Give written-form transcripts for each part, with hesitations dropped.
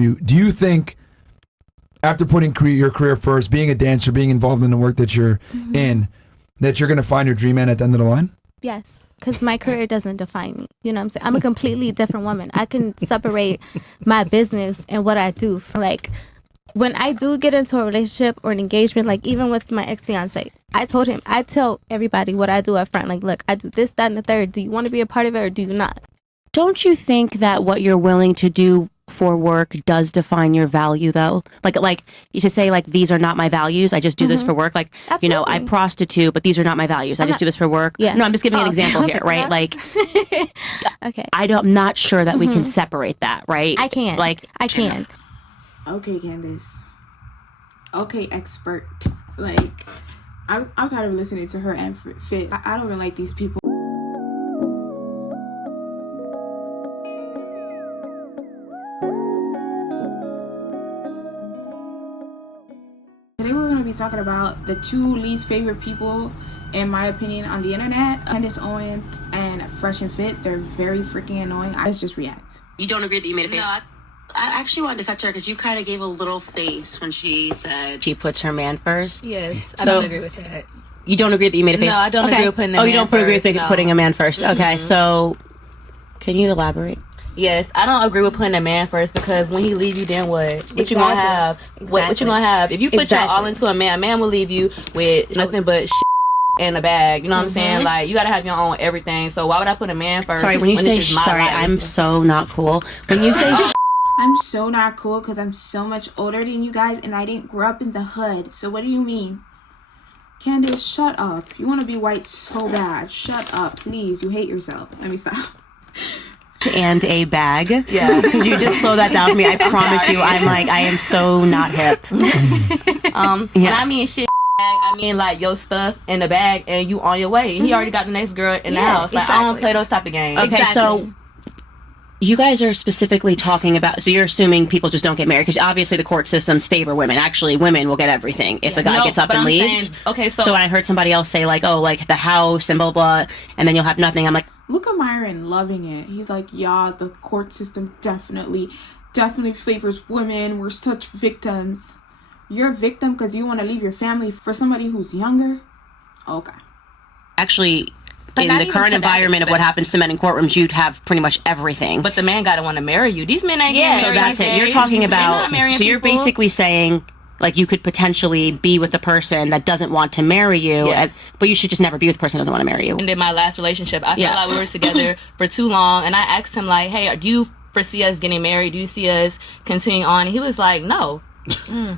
Do you think after putting your career first, being a dancer, being involved in the work that you're in, that you're going to find your dream man at the end of the line? Yes, because my career doesn't define me. You know what I'm saying? I'm a completely different woman. I can separate my business and what I do. Like, when I do get into a relationship or an engagement, like even with my ex-fiance, I told him, I tell everybody what I do up front. Like, look, I do this, that, and the third. Do you want to be a part of it or do you not? Don't you think that what you're willing to do for work does define your value, though? Like you should say, like, these are not my values. I just do this for work. Like, Absolutely. you know, I prostitute, but these are not my values. I just do this for work. Yeah. No, I'm just giving an example here, right? Like, okay. I'm not sure that we can separate that, right? I can. Like, I can. Okay, Candice. Okay, expert. Like, I'm tired of listening to her and Fit. I don't even like these people. Today we're going to be talking about the two least favorite people, in my opinion, on the internet. Candice Owens and Fresh and Fit. They're very freaking annoying. Let's just react. you don't agree that you made a face? No, I actually wanted to cut to her because you kind of gave a little face when she said She puts her man first. Yes, I So- don't agree with that. You don't agree that you made a face? No, I don't agree with putting a Oh, you man don't agree with first, no. putting a man first. Okay, so can you elaborate? Yes, I don't agree with putting a man first because when he leave you, then what? What you gonna have? What you gonna have? If you put your all into a man will leave you with nothing but shit in a bag. You know what I'm saying? Like, you gotta have your own everything. So why would I put a man first? Sorry, when you say this is my sorry, life? I'm so not cool. When you say I'm so not cool because I'm so much older than you guys and I didn't grow up in the hood. So what do you mean? Candice, shut up. You want to be white so bad. Shut up, please. You hate yourself. Let me stop. and a bag. Yeah. Could you just slow that down for me? I promise you, I am so not hip. When I mean shit, I mean like your stuff in the bag and you on your way. He already got the next girl in the house. Like, I don't play those type of games. Okay, so you guys are specifically talking about, so you're assuming people just don't get married because obviously the court systems favor women. Actually, women will get everything if a guy No, gets up but and I'm leaves. saying- okay, so So I heard somebody else say like, oh, like the house and blah, blah, and then you'll have nothing. I'm like, Look at Myron loving it. He's like, yeah, the court system definitely favors women. We're such victims. You're a victim because you want to leave your family for somebody who's younger? Okay. actually, But in not the even current to that environment of what extent. happens to men in courtrooms, you'd have pretty much everything. but the man gotta want to marry you. These men ain't getting So married. that's these it. You're days. talking They're about, not marrying so you're people. basically saying, like, you could potentially be with a person that doesn't want to marry you, Yes. but you should just never be with a person that doesn't want to marry you. And in my last relationship, I Yeah. felt like we were together for too long, and I asked him like, "Hey, do you foresee us getting married? Do you see us continuing on?" And he was like, "No."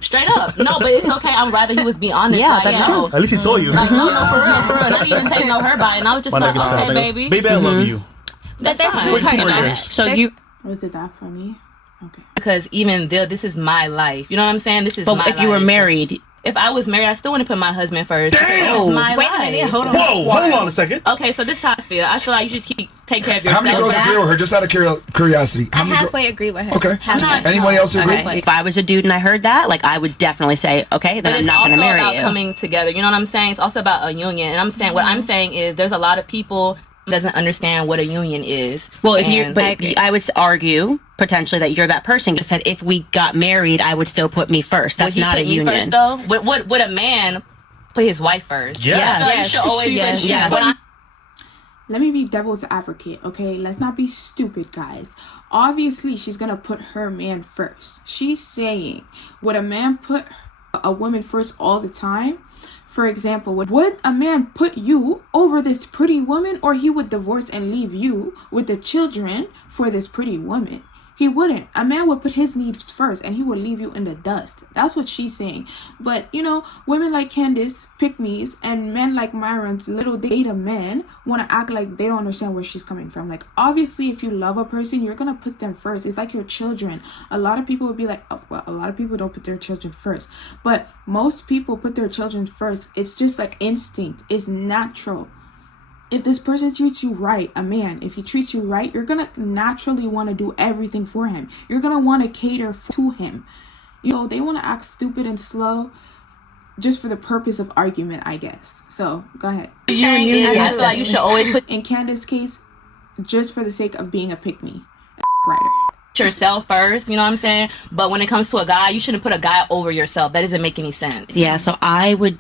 Straight up. No, but it's okay. I'm rather he was being honest. Yeah, like, that's yo, true. At least he told you. Like, no, for real. Not even take no her by, and I was just My like, nigga said, okay, baby. Baby, I love you. That's there's fine. two Wait 2 more parts. years. So you, Was it that funny? Okay. Because even though this is my life, you know what I'm saying? This is but my if you were life. married, If I was married, I still wouldn't put my husband first. Damn! Because it's my Wait a life. minute, hold on. Whoa, hold on a second. Okay, so this is how I feel. I feel like you should take care of How yourself. many girls agree with her? Just out of curiosity. How I many halfway agree with her. Okay. Halfway. Anybody else agree? Okay. if I was a dude and I heard that, like, I would definitely say, okay, then But I'm it's not also going to marry about you. coming together. You know what I'm saying? It's also about a union. And I'm saying what I'm saying is there's a lot of people who doesn't understand what a union is. Well, if you, And but I would argue potentially that you're that person. Just said if we got married, I would still put me first. That's would he not put a me union. first though? Would a man put his wife first? Yes. So you should always Yes. put Yes. when I- Let me be devil's advocate, okay? Let's not be stupid, guys. Obviously, she's gonna put her man first. She's saying, would a man put a woman first all the time? For example, would a man put you over this pretty woman, or he would divorce and leave you with the children for this pretty woman? He wouldn't. A man would put his needs first and he would leave you in the dust. That's what she's saying. But, you know, women like Candice, pick-me's, and men like Myron's little data men want to act like they don't understand where she's coming from. Like, obviously, if you love a person, you're going to put them first. It's like your children. A lot of people would be like, oh, well, a lot of people don't put their children first. But most people put their children first. It's just like instinct. It's natural. If this person treats you right, a man, if he treats you right, you're going to naturally want to do everything for him. You're going to want to cater to him. You know, they want to act stupid and slow just for the purpose of argument, I guess. So, go ahead. I feel like you should always put In Candice's case, just for the sake of being a pick-me. Writer. yourself first, you know what I'm saying? But when it comes to a guy, you shouldn't put a guy over yourself. That doesn't make any sense. Yeah, so I would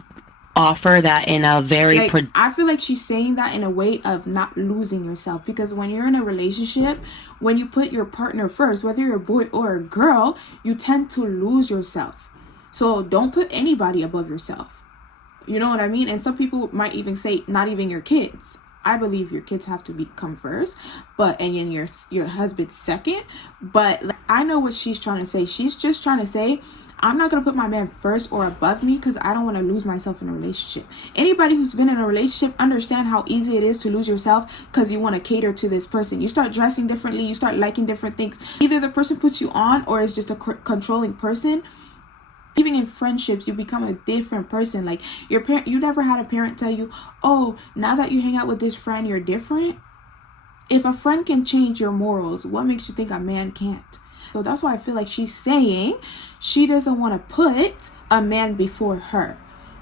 offer that in a very I feel like she's saying that in a way of not losing yourself, because when you're in a relationship, when you put your partner first, whether you're a boy or a girl, you tend to lose yourself. So don't put anybody above yourself. You know what I mean? And some people might even say not even your kids. I believe your kids have to come first, and then your husband second. But I know what she's trying to say. She's just trying to say, I'm not going to put my man first or above me because I don't want to lose myself in a relationship. Anybody who's been in a relationship understand how easy it is to lose yourself because you want to cater to this person. You start dressing differently. You start liking different things. Either the person puts you on or is just a controlling person. Even in friendships, you become a different person. Like your parent, you never had a parent tell you, oh, now that you hang out with this friend, you're different. If a friend can change your morals, what makes you think a man can't? So that's why I feel like she's saying she doesn't want to put a man before her.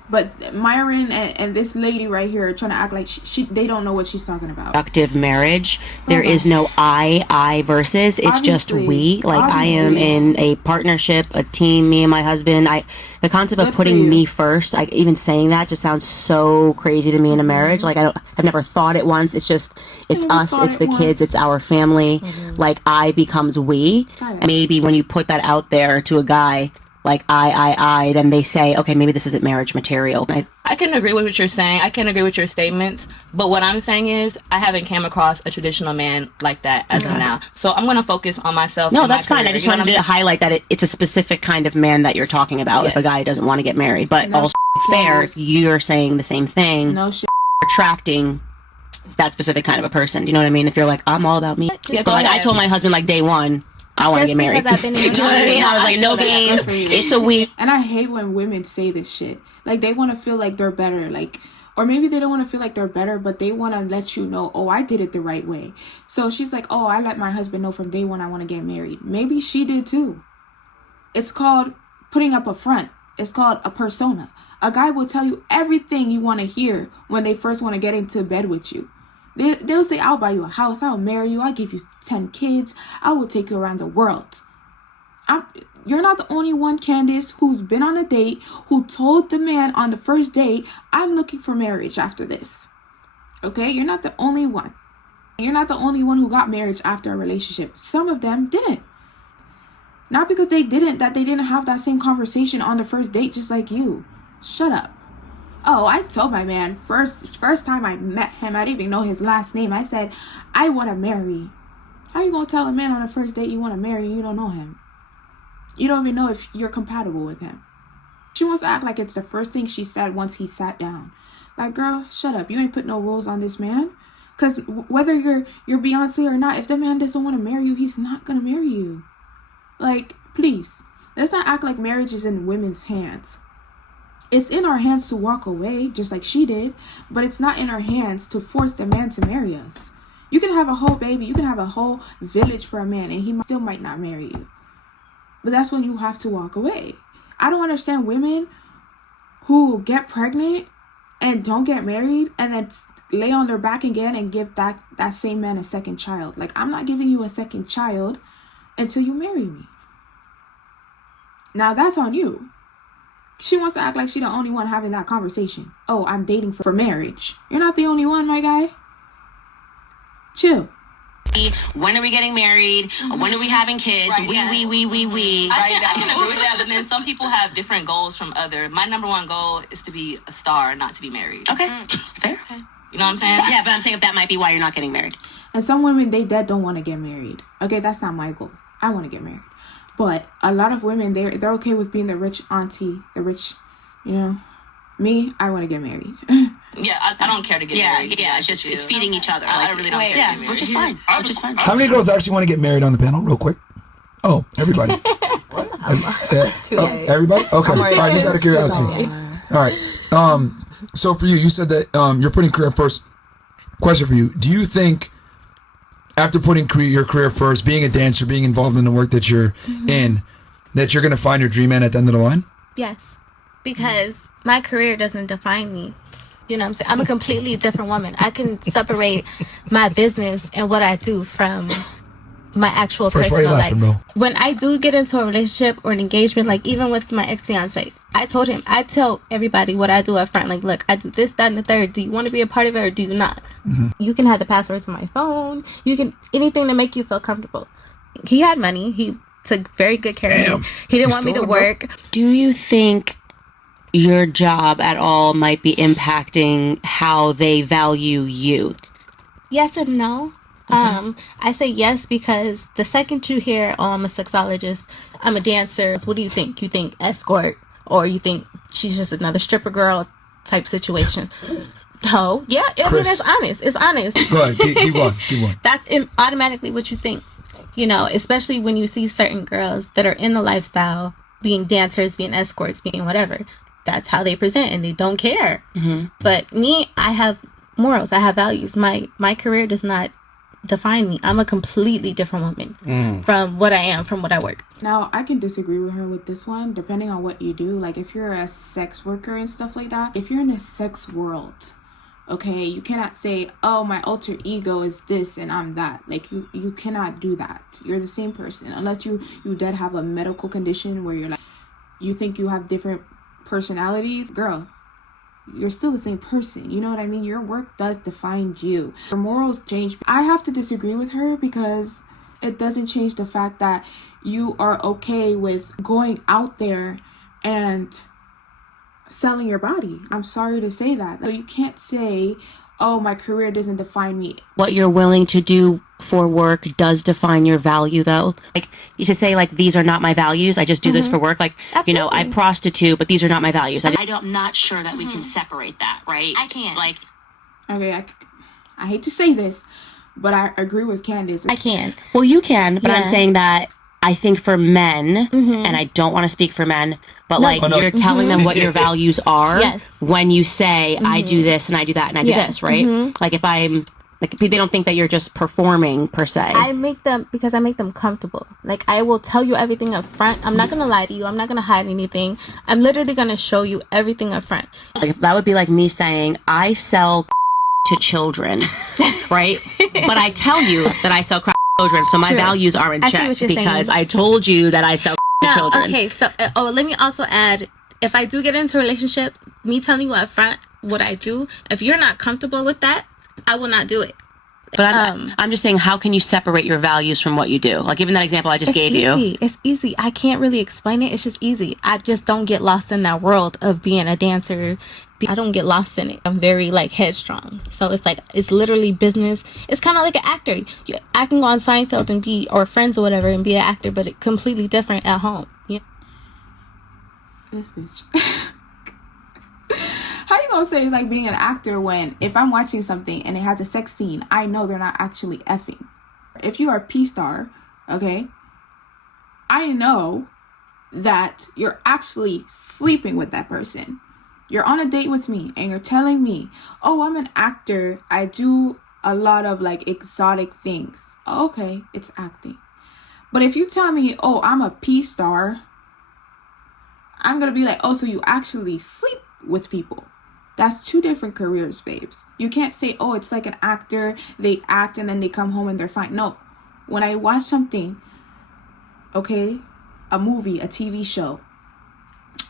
But Myron and this lady right here are trying to act like they don't know what she's talking about. Productive marriage. There is no I versus. It's just we. Like I am in a partnership, a team, me and my husband. The concept of putting me first, like even saying that just sounds so crazy to me in a marriage. Like I've never thought it once. It's just, it's us, it's the kids, it's our family. Like I becomes we. And maybe when you put that out there to a guy, like I, then they say, okay, maybe this isn't marriage material. I can agree with what you're saying. I can agree with your statements. But what I'm saying is I haven't came across a traditional man like that as of now. So I'm going to focus on myself. No, that's fine. I just wanted to highlight that it's a specific kind of man that you're talking about if a guy doesn't want to get married. But also fair, you're saying the same thing. No shit. Attracting that specific kind of a person. You know what I mean? If you're like, I'm all about me. Yeah, like I told my husband like day one, I want to get married. I've been in you know what I mean? I was like, no games. It's a week. And I hate when women say this shit. Like they want to feel like they're better. Like, or maybe they don't want to feel like they're better, but they want to let you know, oh, I did it the right way. So she's like, oh, I let my husband know from day one I want to get married. Maybe she did too. It's called putting up a front. It's called a persona. A guy will tell you everything you want to hear when they first want to get into bed with you. They'll say, I'll buy you a house, I'll marry you, I'll give you 10 kids, I will take you around the world. You're not the only one, Candice, who's been on a date, who told the man on the first date, I'm looking for marriage after this. Okay? You're not the only one. You're not the only one who got marriage after a relationship. Some of them didn't. Not because they didn't, that they didn't have that same conversation on the first date just like you. Shut up. Oh, I told my man first time I met him, I didn't even know his last name. I said, I want to marry. How you gonna tell a man on the first date you want to marry and you don't know him? You don't even know if you're compatible with him. She wants to act like it's the first thing she said once he sat down. Like, girl, shut up. You ain't put no rules on this man. Because whether you're Beyonce or not, if the man doesn't want to marry you, he's not gonna marry you. Like, please. Let's not act like marriage is in women's hands. It's in our hands to walk away, just like she did, but it's not in our hands to force the man to marry us. You can have a whole baby, you can have a whole village for a man, and he still might not marry you. But that's when you have to walk away. I don't understand women who get pregnant and don't get married and then lay on their back again and give that same man a second child. Like, I'm not giving you a second child until you marry me. Now that's on you. She wants to act like she's the only one having that conversation. Oh, I'm dating for marriage. You're not the only one, my guy. Chill. When are we getting married? When are we having kids? Right, we. I can agree with that, but then some people have different goals from other. My number one goal is to be a star, not to be married. Okay, fair. Okay. You know what I'm saying? Yeah, but I'm saying if that might be why you're not getting married. And some women, they don't want to get married. Okay, that's not my goal. I want to get married. But a lot of women, they're okay with being the rich auntie, the rich, you know. Me, I want to get married. Yeah, I don't care to get married. Yeah, it's just it's feeding each other. I really don't care. Yeah, which is fine. How many girls actually want to get married on the panel, real quick? Oh, everybody. It's too late. Everybody? Okay. All right, just out of curiosity. All right. So for you, you said that you're putting career first. Question for you: do you think, after putting your career first, being a dancer, being involved in the work that you're in, that you're going to find your dream man at the end of the line? Yes, because my career doesn't define me. You know what I'm saying? I'm a completely different woman. I can separate my business and what I do from my actual First, why you personal laughing, life. bro? When I do get into a relationship or an engagement, like even with my ex-fiance, I told him, I tell everybody what I do up front. Like, look, I do this, that, and the third. Do you want to be a part of it or do you not? You can have the passwords to my phone. You can, anything to make you feel comfortable. He had money. He took very good care of me. He didn't want me to work. Do you think your job at all might be impacting how they value you? Yes and no. I say yes because the second you hear, oh, I'm a sexologist, I'm a dancer, what do you think? You think escort, or you think she's just another stripper girl type situation? No. Yeah, I mean, it's honest. It's honest. Go ahead. Keep on. That's automatically what you think. You know, especially when you see certain girls that are in the lifestyle, being dancers, being escorts, being whatever. That's how they present, and they don't care. But me, I have morals. I have values. My career does not define me. I'm a completely different woman from what I am, from what I work. Now, I can disagree with her with this one, depending on what you do. Like, if you're a sex worker and stuff like that, if you're in a sex world, okay, you cannot say, oh, my alter ego is this and I'm that. Like, you cannot do that. You're the same person. Unless you did have a medical condition where you're like, you think you have different personalities. Girl, you're still the same person. You know what I mean? Your work does define you. Your morals change. I have to disagree with her because it doesn't change the fact that you are okay with going out there and selling your body. I'm sorry to say that. So you can't say, oh, my career doesn't define me. What you're willing to do for work does define your value, though. Like, you should say, like, these are not my values. I just do this for work. Like, Absolutely. you know, I prostitute, but these are not my values. I'm not sure that we can separate that, right? I can't. Like, Okay, I hate to say this, but I agree with Candice. I can. Well, you can, but I'm Yeah. saying that I think for men, and I don't want to speak for men, but like you're telling them what your values are Yes. when you say, I do this and I do that and I do this, right? Like if I'm, like they don't think that you're just performing per se. I make them comfortable. Like, I will tell you everything up front. I'm not going to lie to you. I'm not going to hide anything. I'm literally going to show you everything up front. Like if that would be like me saying, I sell to children, right? But I tell you that I sell children, so my True. values are in I see check what you're because saying. I told you that I sell to children. Okay, so let me also add, if I do get into a relationship, me telling you up front what I do, if you're not comfortable with that, I will not do it. But I'm just saying, how can you separate your values from what you do? Like even that example I just gave you. It's easy. I can't really explain it. It's just easy. I just don't get lost in that world of being a dancer. I don't get lost in it. I'm very like headstrong. So it's like, it's literally business. It's kind of like an actor. I can go on Seinfeld and be, or Friends or whatever, and be an actor, but it's completely different at home. Yeah. This bitch. How you gonna say it's like being an actor when if I'm watching something and it has a sex scene, I know they're not actually effing. If you are a P-star, okay, I know that you're actually sleeping with that person. You're on a date with me and you're telling me, oh, I'm an actor. I do a lot of like exotic things. Okay, it's acting. But if you tell me, oh, I'm a P-star, I'm going to be like, oh, so you actually sleep with people. That's two different careers, babes. You can't say, oh, it's like an actor. They act and then they come home and they're fine. No. When I watch something, okay, a movie, a TV show,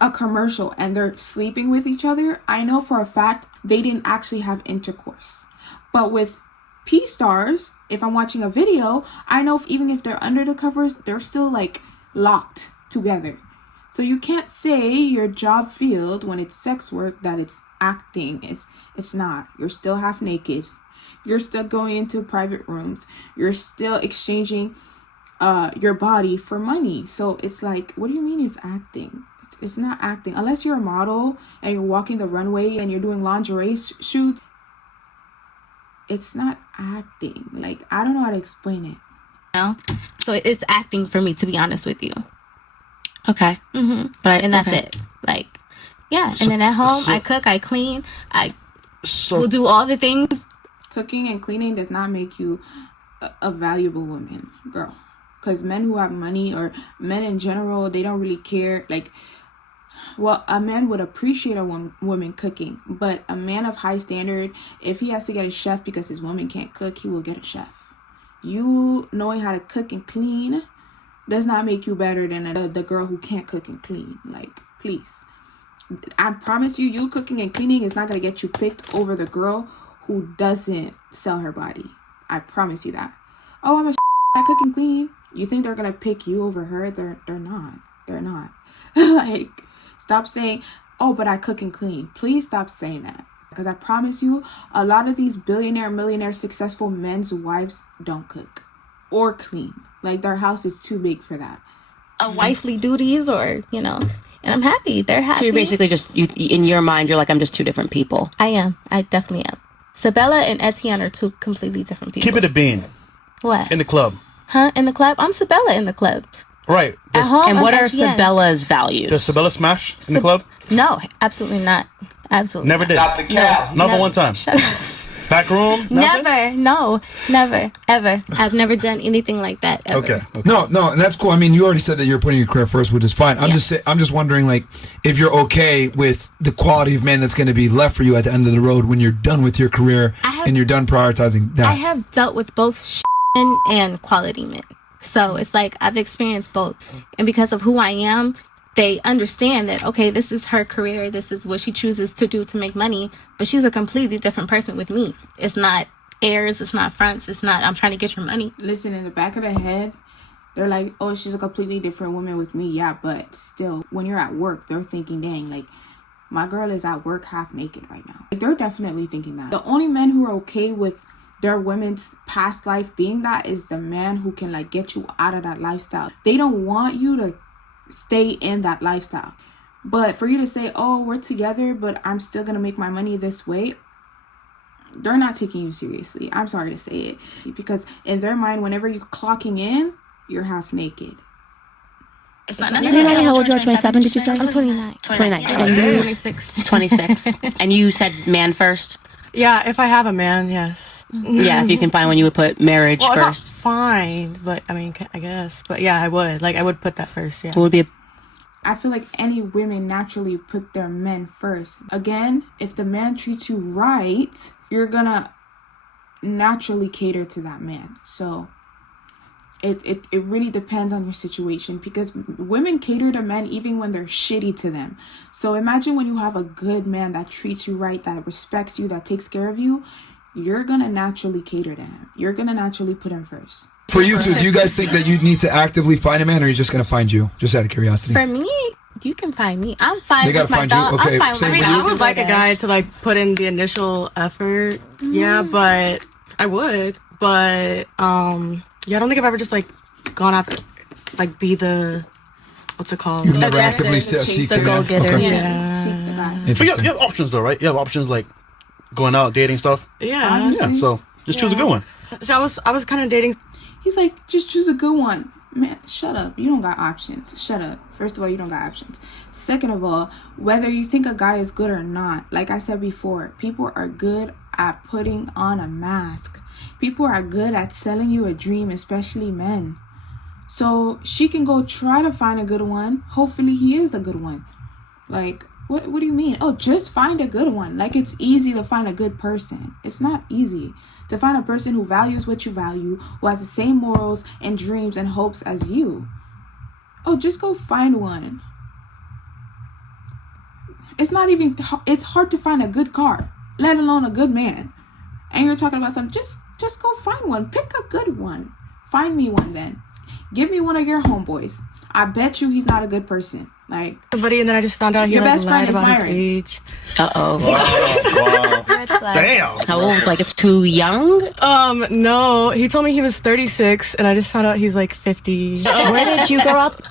a commercial, and they're sleeping with each other, I know for a fact they didn't actually have intercourse. But with P-stars, if I'm watching a video, I know even if they're under the covers, they're still like locked together. So you can't say your job field when it's sex work that it's acting. It's not. You're still half naked. You're still going into private rooms. You're still exchanging your body for money. So it's like, what do you mean it's acting? It's not acting. Unless you're a model and you're walking the runway and you're doing lingerie shoots. It's not acting. Like, I don't know how to explain it. No? So it's acting for me, to be honest with you. Okay. But and that's it. Like, yeah. And then at home, I cook, I clean, I will do all the things. Cooking and cleaning does not make you a valuable woman, girl. Because men who have money or men in general, they don't really care. Like, well, a man would appreciate a woman cooking, but a man of high standard, if he has to get a chef because his woman can't cook, he will get a chef. You knowing how to cook and clean does not make you better than the girl who can't cook and clean. Like, please. I promise you, you cooking and cleaning is not going to get you picked over the girl who doesn't sell her body. I promise you that. Oh, I'm a I cook and clean. You think they're going to pick you over her? They're not. They're not. Like, stop saying, oh, but I cook and clean. Please stop saying that. Because I promise you, a lot of these billionaire, millionaire, successful men's wives don't cook or clean. Like, their house is too big for that. Wifely duties, or, you know, and I'm happy. They're happy. So you're basically just, in your mind, you're like, I'm just two different people. I am. I definitely am. Sabella and Etienne are two completely different people. Keep it a bean. What? In the club. Huh? In the club? I'm Sabella in the club. Right. At home, and what are Etienne. Sabella's values? Does Sabella smash in the club? No, absolutely not. Absolutely Never did. Not the cat. Not but one time. Shut up. Back room? Nothing? Never. No. Never. Ever. I've never done anything like that. Ever. Okay. No, and that's cool. I mean, you already said that you're putting your career first, which is fine. I'm just wondering, like, if you're okay with the quality of man that's going to be left for you at the end of the road when you're done with your career and you're done prioritizing that. I have dealt with both men and quality men. So it's like I've experienced both. And because of who I am, they understand that, okay, this is her career. This is what she chooses to do to make money. But she's a completely different person with me. It's not airs. It's not fronts. It's not, I'm trying to get your money. Listen, in the back of their head, they're like, oh, she's a completely different woman with me. Yeah, but still, when you're at work, they're thinking, dang, like, my girl is at work half naked right now. Like, they're definitely thinking that. The only men who are okay with their women's past life being that is the man who can, like, get you out of that lifestyle. They don't want you to stay in that lifestyle. But for you to say, oh, we're together, but I'm still gonna make my money this way, they're not taking you seriously. I'm sorry to say it. Because in their mind, whenever you're clocking in, you're half naked. It's not How old you are? 27, did you say? I'm 29. 29. And you? 26. 26. And you said man first? Yeah, if I have a man, yes. Yeah, if you can find one, you would put marriage well, first. It's not fine, but I mean, I guess. But yeah, I would. Like, I would put that first, yeah. What would be I feel like any women naturally put their men first. Again, if the man treats you right, you're gonna naturally cater to that man. So it really depends on your situation, because women cater to men even when they're shitty to them. So imagine when you have a good man that treats you right, that respects you, that takes care of you, you're gonna naturally cater to him. You're gonna naturally put him first. For you two, do you guys think that you need to actively find a man, or are you just going to find you? Just out of curiosity. For me, you can find me. I'm fine They gotta with my find you? dog. Okay, I'm fine so with I mean, my I dog. would like a guy to, like, put in the initial effort. Yeah, but I would. But, yeah, I don't think I've ever just, like, gone after, like, be the, what's it called? You've never actively seek the the man? go-getter. Okay. Yeah. Seek the guy. But Interesting. you have options, though, right? You have options like going out, dating stuff. Yeah. Yeah, so just choose a good one. So I was kind of dating. He's like, just choose a good one. Man, shut up. You don't got options. Shut up. First of all, you don't got options. Second of all, whether you think a guy is good or not, like I said before, people are good at putting on a mask. People are good at selling you a dream, especially men. So she can go try to find a good one. Hopefully he is a good one. Like, what do you mean? Oh, just find a good one. Like, it's easy to find a good person. It's not easy to find a person who values what you value, who has the same morals and dreams and hopes as you. Oh, just go find one. It's not even, it's hard to find a good car, let alone a good man. And you're talking about something, just go find one. Pick a good one. Find me one then. Give me one of your homeboys. I bet you he's not a good person. Like, Somebody, and then I just found out he Your like, best friend lied is about Myron. his age. Uh-oh. Red flag. Damn. How old? Like, it's too young? No, he told me he was 36, and I just found out he's like 50. Where did you grow up?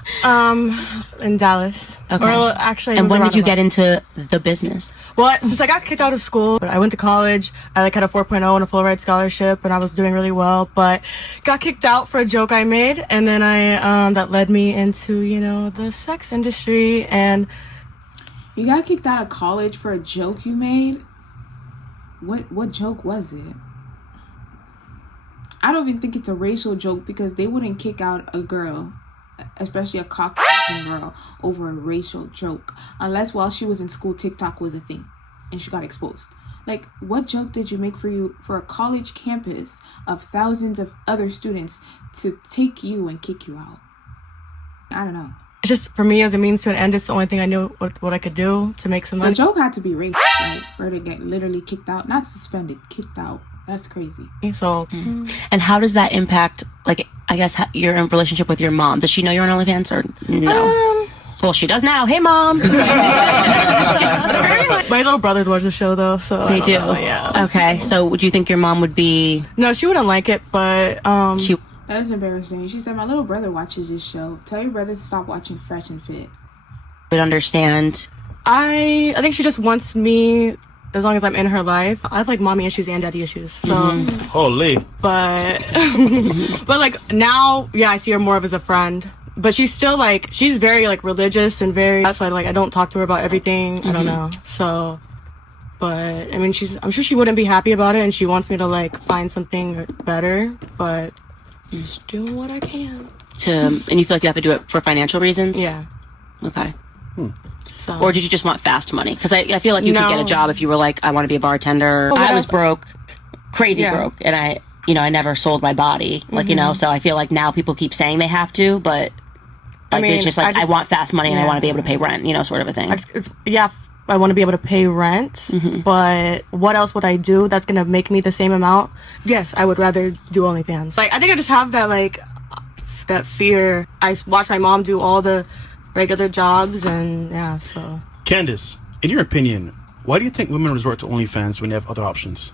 In Dallas. Okay. Or actually, I And moved when did you around get into the business? Well, since I got kicked out of school, I went to college. I like had a 4.0 and a full ride scholarship, and I was doing really well. But got kicked out for a joke I made, and then I that led me into the sex industry. And you got kicked out of college for a joke you made? What joke was it? I don't even think it's a racial joke, because they wouldn't kick out a girl, especially a Caucasian girl, over a racial joke, unless while she was in school TikTok was a thing and she got exposed. Like, what joke did you make for a college campus of thousands of other students to take you and kick you out? I don't know. It's just, for me, as a means to an end, it's the only thing I knew what I could do to make some money. The joke had to be racist, like, for her to get literally kicked out. Not suspended, kicked out. That's crazy. So, and how does that impact, like, I guess, your relationship with your mom? Does she know you're on OnlyFans or no? Well, she does now. Hey, Mom. My little brothers watch the show, though, so They do? Yeah. Okay, so would you think your mom would be... No, she wouldn't like it, but... She That is embarrassing. She said, my little brother watches this show. Tell your brother to stop watching Fresh and Fit. would understand. I think she just wants me, as long as I'm in her life. I have like mommy issues and daddy issues. So, Holy. but like now, yeah, I see her more of as a friend. But she's still like, she's very like religious and very, that's like I don't talk to her about everything. I don't know. So, but I mean, I'm sure she wouldn't be happy about it, and she wants me to like find something better, but just doing what I can. And you feel like you have to do it for financial reasons? Yeah. Okay. So. Or did you just want fast money? Because I feel like you could get a job if you were like, I want to be a bartender. I was broke, crazy broke, and I never sold my body, like, so I feel like now people keep saying they have to, but like, it's just like, I want fast money and I want to be able to pay rent, sort of a thing. I want to be able to pay rent, but what else would I do that's going to make me the same amount? Yes, I would rather do OnlyFans. Like, I think I just have that, like, that fear. I watch my mom do all the regular jobs, and yeah, so. Candice, in your opinion, why do you think women resort to OnlyFans when they have other options?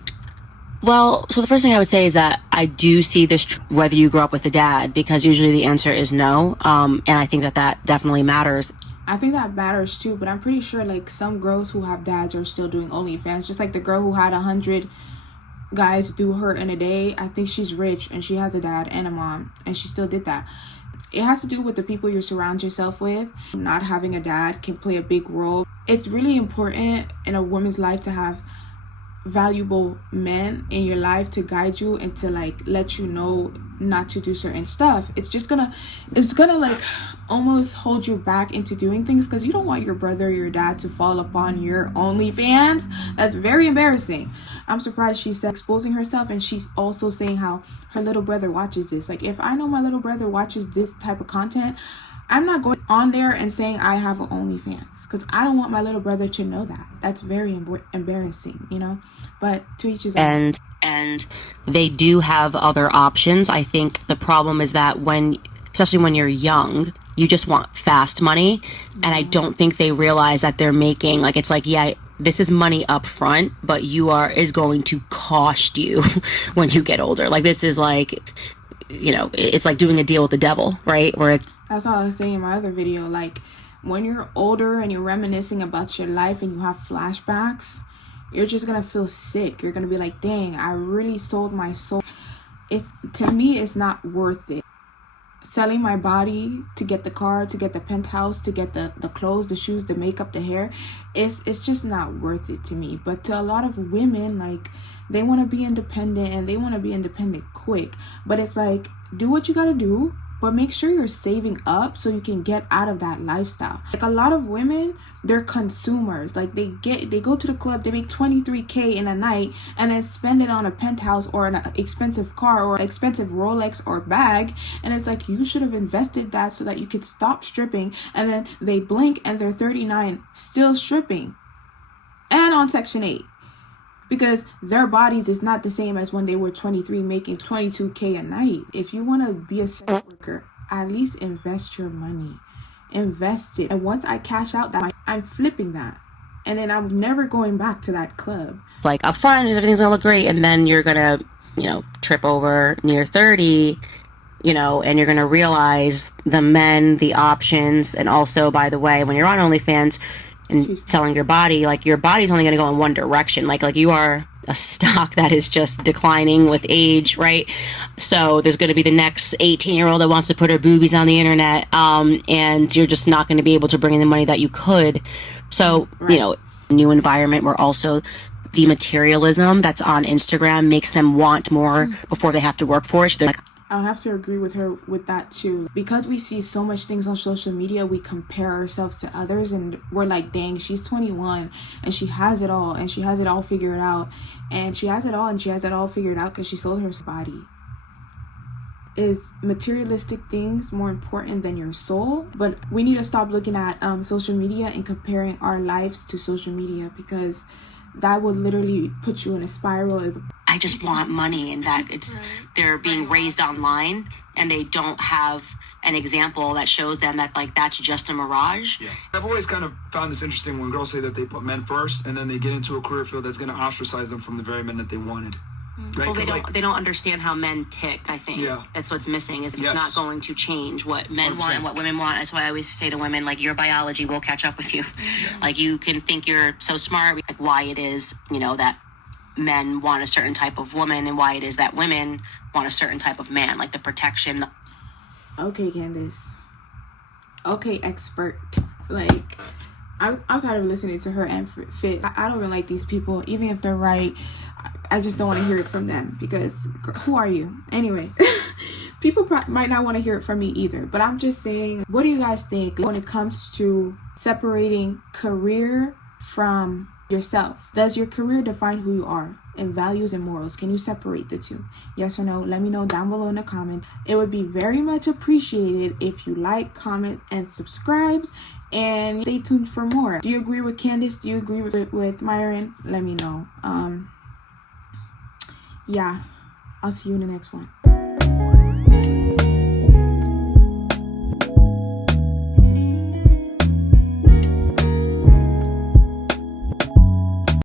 Well, so the first thing I would say is that I do see this whether you grew up with a dad, because usually the answer is no, and I think that definitely matters. I think that matters too, but I'm pretty sure like some girls who have dads are still doing OnlyFans. Just like the girl who had 100 guys do her in a day. I think she's rich and she has a dad and a mom, and she still did that. It has to do with the people you surround yourself with. Not having a dad can play a big role. It's really important in a woman's life to have valuable men in your life to guide you and to like let you know not to do certain stuff. It's gonna like almost hold you back into doing things because you don't want your brother or your dad to fall upon your OnlyFans. That's very embarrassing. I'm surprised she said exposing herself, and she's also saying how her little brother watches this. Like, if I know my little brother watches this type of content, I'm not going on there and saying I have an OnlyFans because I don't want my little brother to know that. That's very embarrassing, But to each his own. And they do have other options. I think the problem is that especially when you're young, you just want fast money. And I don't think they realize that they're making, like, it's like, yeah, this is money up front, but is going to cost you when you get older. Like, this is like, it's like doing a deal with the devil, right? That's all I was saying in my other video. Like, when you're older and you're reminiscing about your life and you have flashbacks, you're just gonna feel sick. You're gonna be like, dang, I really sold my soul. To me, it's not worth it. Selling my body to get the car, to get the penthouse, to get the clothes, the shoes, the makeup, the hair, it's just not worth it to me. But to a lot of women, like, they want to be independent and they want to be independent quick. But it's like, do what you gotta do, but make sure you're saving up so you can get out of that lifestyle. Like, a lot of women, they're consumers. Like, they go to the club, they make $23K in a night and then spend it on a penthouse or an expensive car or expensive Rolex or bag. And it's like, you should have invested that so that you could stop stripping. And then they blink and they're 39 still stripping and on Section 8. Because their bodies is not the same as when they were 23 making $22K a night. If you want to be a sex worker, at least invest your money. Invest it. And once I cash out that, I'm flipping that. And then I'm never going back to that club. Like, up front, everything's going to look great. And then you're going to, trip over near 30, and you're going to realize the men, the options. And also, by the way, when you're on OnlyFans and selling your body, like, your body's only going to go in one direction. Like you are a stock that is just declining with age, right? So there's going to be the next 18-year-old that wants to put her boobies on the internet, and you're just not going to be able to bring in the money that you could. So, right. New environment where also the materialism that's on Instagram makes them want more before they have to work for it. They're like, I'll have to agree with her with that too. Because we see so much things on social media, we compare ourselves to others and we're like, dang, she's 21 and she has it all and she has it all figured out. And she has it all and she has it all figured out because she sold her body. Is materialistic things more important than your soul? But we need to stop looking at social media and comparing our lives to social media, because that would literally put you in a spiral. I just want money, and that they're being raised online and they don't have an example that shows them that like that's just a mirage. Yeah. I've always kind of found this interesting when girls say that they put men first and then they get into a career field that's going to ostracize them from the very men that they wanted. Right? Well, they don't understand how men tick, I think. Yeah. That's what's missing, is it's not going to change what men 100%. Want and what women want. That's why I always say to women, like, your biology will catch up with you. Yeah. Like, you can think you're so smart, like why it is, that men want a certain type of woman and why it is that women want a certain type of man, like the protection. Okay, Candice. Okay, expert. Like, I'm tired of listening to her and Fit. I don't even like these people, even if they're right. I just don't want to hear it from them, because who are you? Anyway, people might not want to hear it from me either, but I'm just saying, what do you guys think when it comes to separating career from yourself? Does your career define who you are in values and morals? Can you separate the two? Yes or no? Let me know down below in the comments. It would be very much appreciated if you like, comment, and subscribe. And stay tuned for more. Do you agree with Candice? Do you agree with Myron? Let me know. Yeah, I'll see you in the next one.